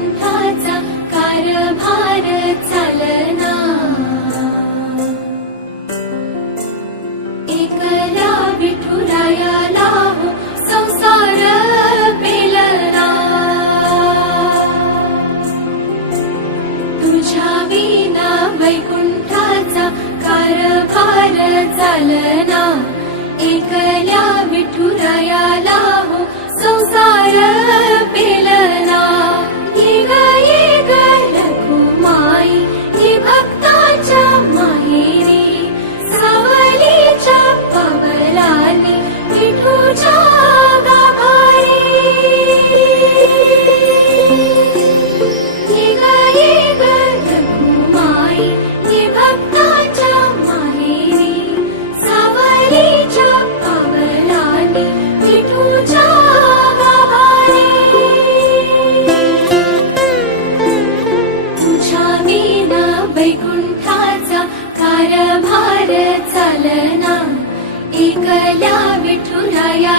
वैकुंठाचा कारभार चालना, एकला विठुरायाला हो संसार पेलना, तुझ्या विना वैकुंठाचा कारभार चालना, एकल्या विठुरायाला हो संसार पेलना। ये ग रखुमाई ये भक्ताच्या माहेरी, सावलीच्या पवलानी विठूच्या गाभारी। ये ग रखुमाई ये भक्ताच्या माहेरी, सावलीच्या पवलानी विठूच्या गाभारी। तुझ्या विना वैकुंठाचा कारभार चालना, एकल्या विठुराया